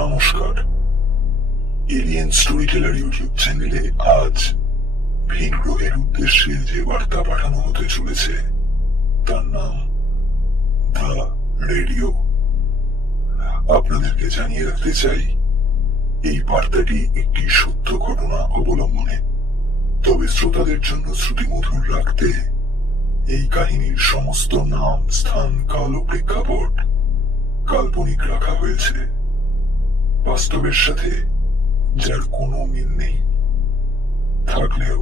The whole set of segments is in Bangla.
নমস্কার। এলিয়েন স্টোরি টেলার ইউটিউব চ্যানেলে আজ ভিন গ্রহের উদ্দেশ্যে যে বার্তা পাঠানো হতে চলেছে তার নাম দ্য রেডিও। আপনাদেরকে জানিয়ে রাখতে চাই, এই বার্তাটি একটি সত্য ঘটনা অবলম্বনে, তবে শ্রোতাদের জন্য শ্রুতিমধুর রাখতে এই কাহিনীর সমস্ত নাম, স্থান, কাল ও প্রেক্ষাপট কাল্পনিক রাখা হয়েছে, বাস্তবের সাথে যার কোনো মিল নেই। থাকলেও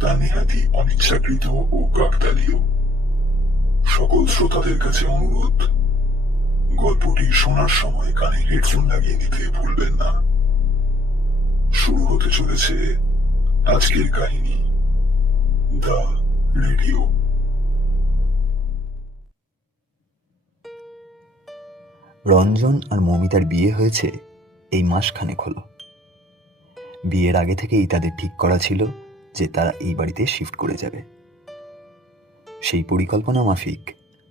তা নেহাতি অনিচ্ছাকৃত ও কাকতালীয়। সকল শ্রোতাদের কাছে অনুরোধ, গল্পটি শোনার সময় কানে হেডফোন লাগিয়ে নিতে ভুলবেন না। শুরু হতে চলেছে আজকের কাহিনী, দ্য রেডিও। রঞ্জন আর মৌমিতার বিয়ে হয়েছে এই মাসখানেক হলো। বিয়ের আগে থেকেই তাদের ঠিক করা ছিল যে তারা এই বাড়িতে শিফট করে যাবে। সেই পরিকল্পনা মাফিক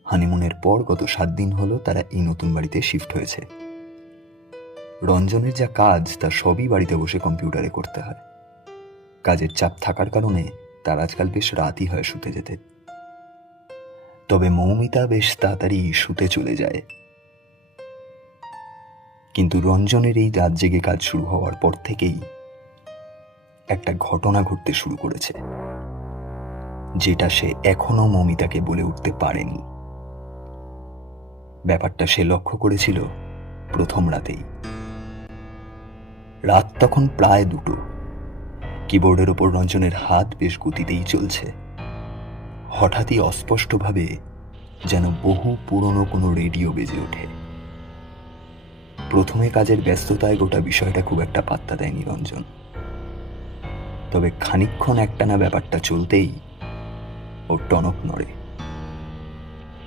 হানিমুনের পর গত 7 দিন হলো তারা এই নতুন বাড়িতে শিফট হয়েছে। রঞ্জনের যা কাজ তা সবই বাড়িতে বসে কম্পিউটারে করতে হয়। কাজের চাপ থাকার কারণে তার আজকাল বেশ রাতই হয় শুতে যেতে। তবে মৌমিতা বেশ তাড়াতাড়ি শুতে চলে যায়। কিন্তু রঞ্জনের এই রাত জেগে কাজ শুরু হওয়ার পর থেকেই একটা ঘটনা ঘটতে শুরু করেছে, যেটা সে এখনো মৌমিতাকে বলে উঠতে পারেনি। ব্যাপারটা সে লক্ষ্য করেছিল প্রথম রাতেই। রাত তখন প্রায় 2টো। কিবোর্ডের ওপর রঞ্জনের হাত বেশ গতিতেই চলছে। হঠাৎই অস্পষ্টভাবে যেন বহু পুরনো কোনো রেডিও বেজে ওঠে। প্রথমে কাজের ব্যস্ততায় গোটা বিষয়টা খুব একটা পাত্তা দেয়নি রঞ্জন। তবে খানিকক্ষণ একটানা ব্যাপারটা চলতেই ও টনক নড়ে।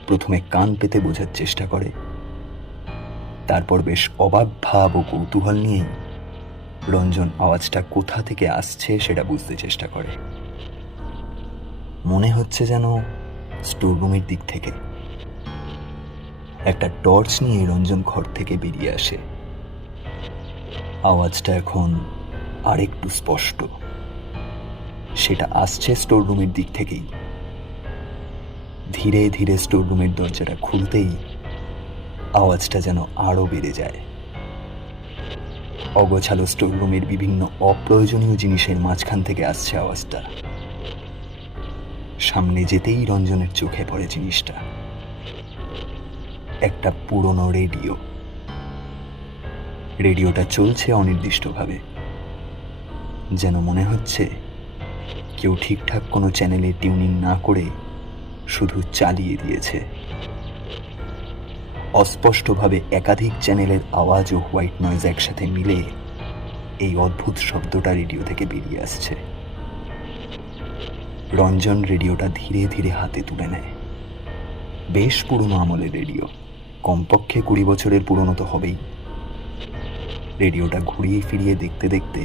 প্রথমে কান পেতে বোঝার চেষ্টা করে, তারপর বেশ অবাক ভাব ও কৌতূহল নিয়েই রঞ্জন আওয়াজটা কোথা থেকে আসছে সেটা বুঝতে চেষ্টা করে। মনে হচ্ছে যেন স্টোররুমের দিক থেকে। একটা টর্চ নিয়ে রঞ্জন ঘর থেকে বেরিয়ে আসে। আওয়াজটা এখন আরেকটু স্পষ্ট। সেটা আসছে স্টোররুমের দিক থেকেই। ধীরে ধীরে স্টোররুমের দরজাটা খুলতেই আওয়াজটা যেন আরো বেড়ে যায়। অগোছালো স্টোররুমের বিভিন্ন অপ্রয়োজনীয় জিনিসের মাঝখান থেকে আসছে আওয়াজটা। সামনে যেতেই রঞ্জনের চোখে পড়ে জিনিসটা, একটা পুরনো রেডিও। রেডিওটা চলছে অনির্দিষ্টভাবে, যেন মনে হচ্ছে কেউ ঠিকঠাক কোনো চ্যানেলে টিউনিং না করে শুধু চালিয়ে দিয়েছে। অস্পষ্টভাবে একাধিক চ্যানেলের আওয়াজ ও হোয়াইট নয়েজ একসাথে মিলে এই অদ্ভুত শব্দটা রেডিও থেকে বেরিয়ে আসছে। রঞ্জন রেডিওটা ধীরে ধীরে হাতে তুলে নেয়। বেশ পুরনো আমলের রেডিও, কমপক্ষে 20 বছরের পুরনো তো হবেই। রেডিওটা ঘুরিয়ে ফিরিয়ে দেখতে দেখতে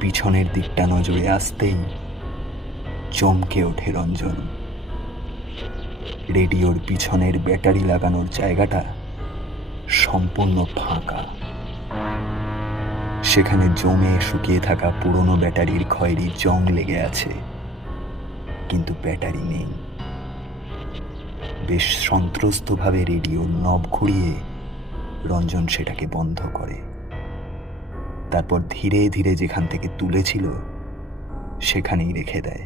পিছনের দিকটা নজরে আসতেই চমকে ওঠে রঞ্জন। রেডিওর পিছনের ব্যাটারি লাগানোর জায়গাটা সম্পূর্ণ ফাঁকা। সেখানে জমে শুকিয়ে থাকা পুরনো ব্যাটারির খয়েরি জং লেগে আছে, কিন্তু ব্যাটারি নেই। বেশ সন্ত্রস্তভাবে রেডিওর নব ঘুরিয়ে রঞ্জন সেটাকে বন্ধ করে। তারপর ধীরে ধীরে যেখান থেকে তুলেছিল সেখানেই রেখে দেয়।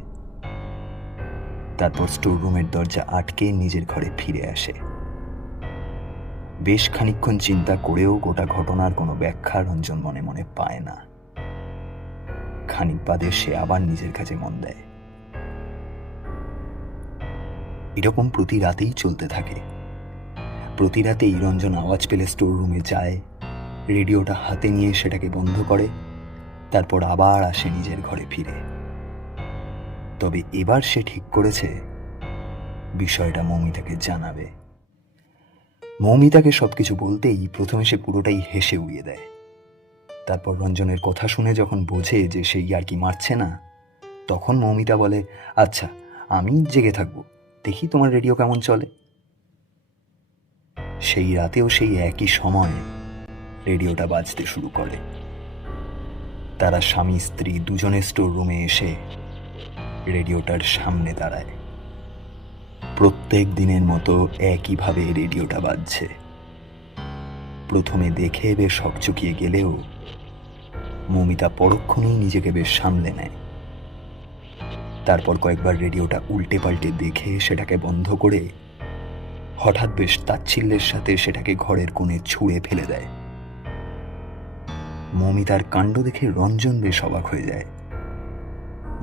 তারপর স্টোররুমের দরজা আটকে নিজের ঘরে ফিরে আসে। বেশ খানিকক্ষণ চিন্তা করেও গোটা ঘটনার কোনো ব্যাখ্যা রঞ্জন মনে মনে পায় না। খানিক বাদে সে আবার নিজের কাজে মন দেয়। এরকম প্রতি রাতেই চলতে থাকে। প্রতি রাতেই রঞ্জন আওয়াজ পেলে স্টোররুমে যায়, রেডিওটা হাতে নিয়ে সেটাকে বন্ধ করে, তারপর আবার আসে নিজের ঘরে ফিরে। তবে এবার সে ঠিক করেছে বিষয়টা মৌমিতাকে জানাবে। মৌমিতাকে সবকিছু বলতেই প্রথমে সে পুরোটাই হেসে উড়িয়ে দেয়। তারপর রঞ্জনের কথা শুনে যখন বোঝে যে সে ইয়ার্কি মারছে না, তখন মৌমিতা বলে, আচ্ছা আমি জেগে থাকবো, দেখি তোমার রেডিও কেমন চলে। সেই রাতেও সেই একই সময় রেডিওটা বাজতে শুরু করে। তারা স্বামী স্ত্রী দুজনে স্টোর রুমে এসে রেডিওটার সামনে দাঁড়ায়। প্রত্যেক দিনের মতো একইভাবে রেডিওটা বাজছে। প্রথমে দেখে বেশ হকচকিয়ে গেলেও মৌমিতা পরক্ষণেই নিজেকে বেশ সামলে নেয়। তারপর কয়েকবার রেডিওটা উল্টে পাল্টে দেখে সেটাকে বন্ধ করে হঠাৎ বেশ তাচ্ছিল্যের সাথে সেটাকে ঘরের কোণে ছুঁড়ে ফেলে দেয়। মৌমিতার কাণ্ড দেখে রঞ্জন বেশ অবাক হয়ে যায়।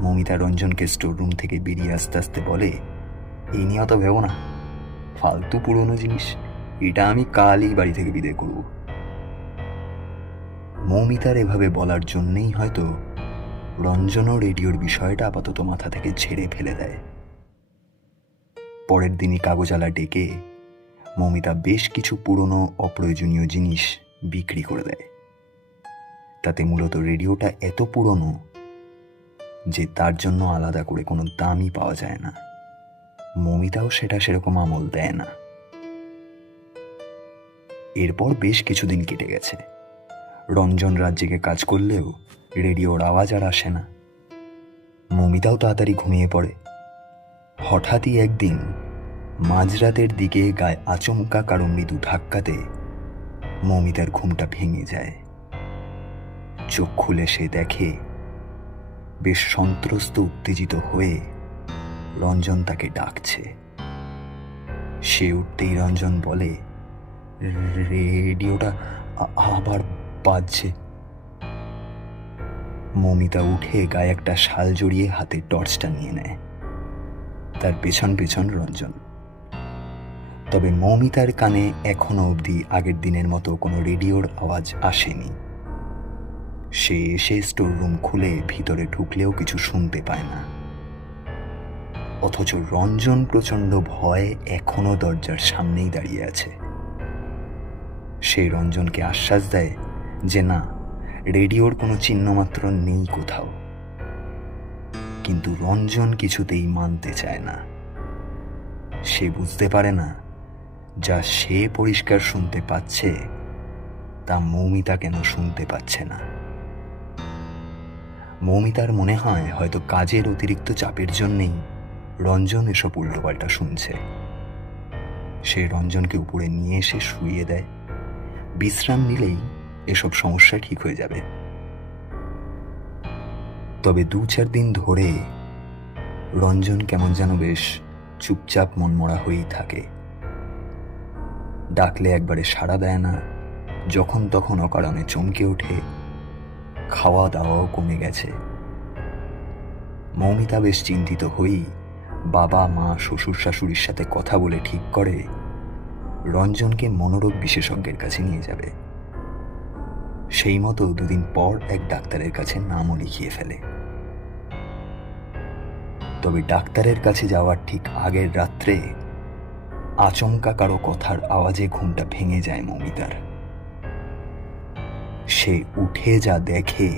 মৌমিতা রঞ্জনকে স্টোর রুম থেকে বেরিয়ে আস্তে আস্তে বলে, এই নিয়ে অত ভেবো না, ফালতু পুরনো জিনিস, এটা আমি কালই বাড়ি থেকে বিদায় করব। মৌমিতার এভাবে বলার জন্যেই হয়তো রঞ্জনও রেডিওর বিষয়টা আপাতত মাথা থেকে ঝেড়ে ফেলে দেয়। পরের দিনই কাগজালা ডেকে মৌমিতা বেশ কিছু পুরনো অপ্রয়োজনীয় জিনিস বিক্রি করে দেয়। তাতে মূলত রেডিওটা এত পুরনো যে তার জন্য আলাদা করে কোনো দামই পাওয়া যায় না। মৌমিতাও সেটা সেরকম আমল দেয় না। এরপর বেশ কিছুদিন কেটে গেছে। রঞ্জন রাত জেগে কাজ করলেও রেডিওর আওয়াজ আর আসে না। মৌমিতাও তাড়াতাড়ি ঘুমিয়ে পড়ে। হঠাৎই একদিন মাঝরাতের দিকে গায়ে আচমকা কারো মৃদু ধাক্কাতে মৌমিতার ঘুমটা ভেঙে যায়। চোখ খুলে সে দেখে বেশ সন্ত্রস্ত উত্তেজিত হয়ে রঞ্জন তাকে ডাকছে। সে উঠতেই রঞ্জন বলে, রেডিওটা আবার বাজছে। মৌমিতা উঠে গায়ে একটা শাল জড়িয়ে হাতে টর্চটা নিয়ে নেয়। তার পেছন পেছন রঞ্জন। তবে মৌমিতার কানে এখনো অবধি আগের দিনের মতো কোনো রেডিওর আওয়াজ আসেনি। সে এসে স্টোর রুম খুলে ভিতরে ঢুকলেও কিছু শুনতে পায় না। অথচ রঞ্জন প্রচণ্ড ভয়ে এখনো দরজার সামনেই দাঁড়িয়ে আছে। সে রঞ্জনকে আশ্বাস দেয় যে না, রেডিওর কোনো চিহ্নমাত্র নেই কোথাও। কিন্তু রঞ্জন কিছুতেই মানতে চায় না। সে বুঝতে পারে না যা সে পরিষ্কার শুনতে পাচ্ছে তা মৌমিতা কেন শুনতে পাচ্ছে না। মৌমিতার মনে হয় হয়তো কাজের অতিরিক্ত চাপের জন্যেই রঞ্জন এসব উল্টোপাল্টা শুনছে। সে রঞ্জনকে উপরে নিয়ে এসে শুইয়ে দেয়। বিশ্রাম নিলেই এসব সমস্যা ঠিক হয়ে যাবে। তবে 2-4 দিন ধরে রঞ্জন কেমন যেন বেশ চুপচাপ মনমরা হয়েই থাকে। ডাকলে একবারে সাড়া দেয় না, যখন তখন অকারণে চমকে ওঠে। খাওয়া দাওয়াও কমে গেছে। মৌমিতা বেশ চিন্তিত হয়েই বাবা মা শ্বশুর শাশুড়ির সাথে কথা বলে ঠিক করে রঞ্জনকে মনোরোগ বিশেষজ্ঞের কাছে নিয়ে যাবে। সেই মতো 2 দিন পর এক ডাক্তারের কাছে নামও লিখিয়ে ফেলে। তবে ডাক্তারের কাছে যাওয়ার ঠিক আগের রাত্রে আচমকা কারো কথার আওয়াজে ঘুমটা ভেঙে যায় মৌমিতার। সে উঠে যা দেখে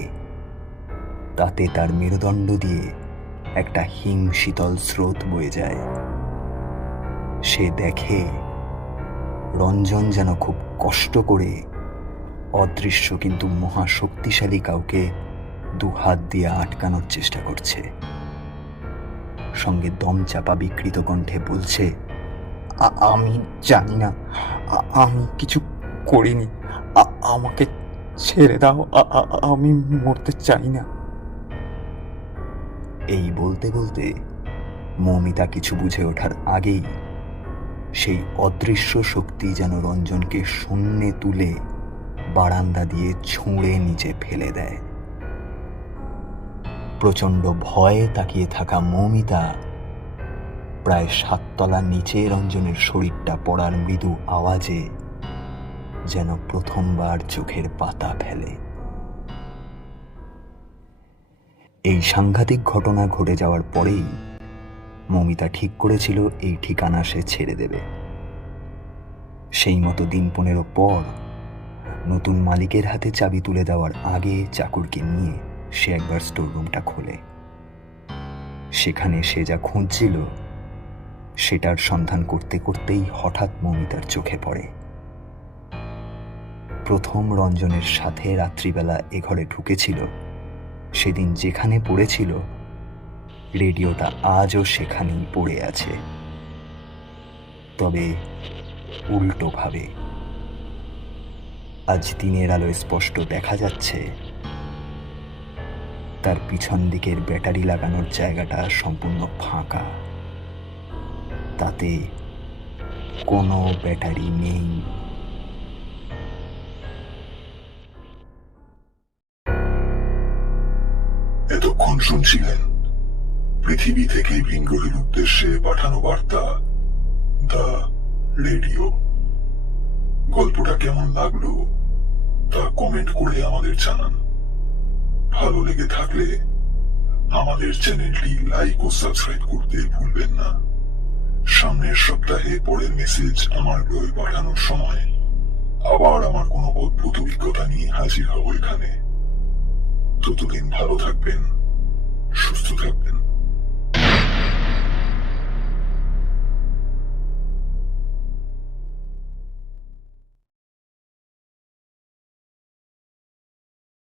তাতে তার মেরুদণ্ড দিয়ে একটা হিম শীতল স্রোত বয়ে যায়। সে দেখে রঞ্জন যেন খুব কষ্ট করে অদৃশ্য কিন্তু মহাশক্তিশালী কাউকে 2 হাত দিয়ে আটকানোর চেষ্টা করছে। সঙ্গে দম চাপা বিকৃত কণ্ঠে বলছে, আমি জানি না, আমি কিছু করিনি, আমাকে ছেড়ে দাও, আমি মরতে চাই না। এই বলতে বলতে মৌমিতা কিছু বুঝে ওঠার আগেই সেই অদৃশ্য শক্তি যেন রঞ্জনকে শূন্যে তুলে বারান্দা দিয়ে ছুঁড়ে নিচে ফেলে দেয়। প্রচণ্ড ভয়ে তাকিয়ে থাকা মৌমিতা প্রায় 7 তলা নিচে রঞ্জনের শরীরটা পড়ার মৃদু আওয়াজে যেন প্রথমবার চোখের পাতা ফেলে। এই সাংঘাতিক ঘটনা ঘটে যাওয়ার পরেই মৌমিতা ঠিক করেছিল এই ঠিকানা সে ছেড়ে দেবে। সেই মতো দিন 15 পর নতুন মালিকের হাতে চাবি তুলে দেওয়ার আগে চাকরকে নিয়ে সে একবার স্টোর রুমটা খোলে। সেখানে সে যা খুঁজছিল সেটার সন্ধান করতে করতেই হঠাৎ মৌমিতার চোখে পড়ে প্রথম রঞ্জনের সাথে রাত্রিবেলা এ ঘরে ঢুকেছিল, সেদিন যেখানে পড়েছিল রেডিওটা আজও সেখানেই পড়ে আছে, তবে উল্টোভাবে। আজ দিনের আলোয় স্পষ্ট দেখা যাচ্ছে তার পিছন দিকের ব্যাটারি লাগানোর জায়গাটা সম্পূর্ণ ফাঁকা, তাতে কোনো ব্যাটারি নেই। এতক্ষণ শুনছিলেন পৃথিবী থেকে ভিন গ্রহের উদ্দেশ্যে পাঠানো বার্তা, দ্য রেডিও। গল্পটা কেমন লাগলো তা কমেন্ট করে আমাদের জানান। ভালো লেগে থাকলে আমাদের চ্যানেলটি লাইক ও সাবস্ক্রাইব করতে ভুলবেন না। সামনের সপ্তাহে পরের মেসেজ আমার গ্রহে পাঠানোর সময় আবার আমার কোনো অদ্ভুত অভিজ্ঞতা নিয়ে হাজির হব এখানে। ততদিন ভালো থাকবেন, সুস্থ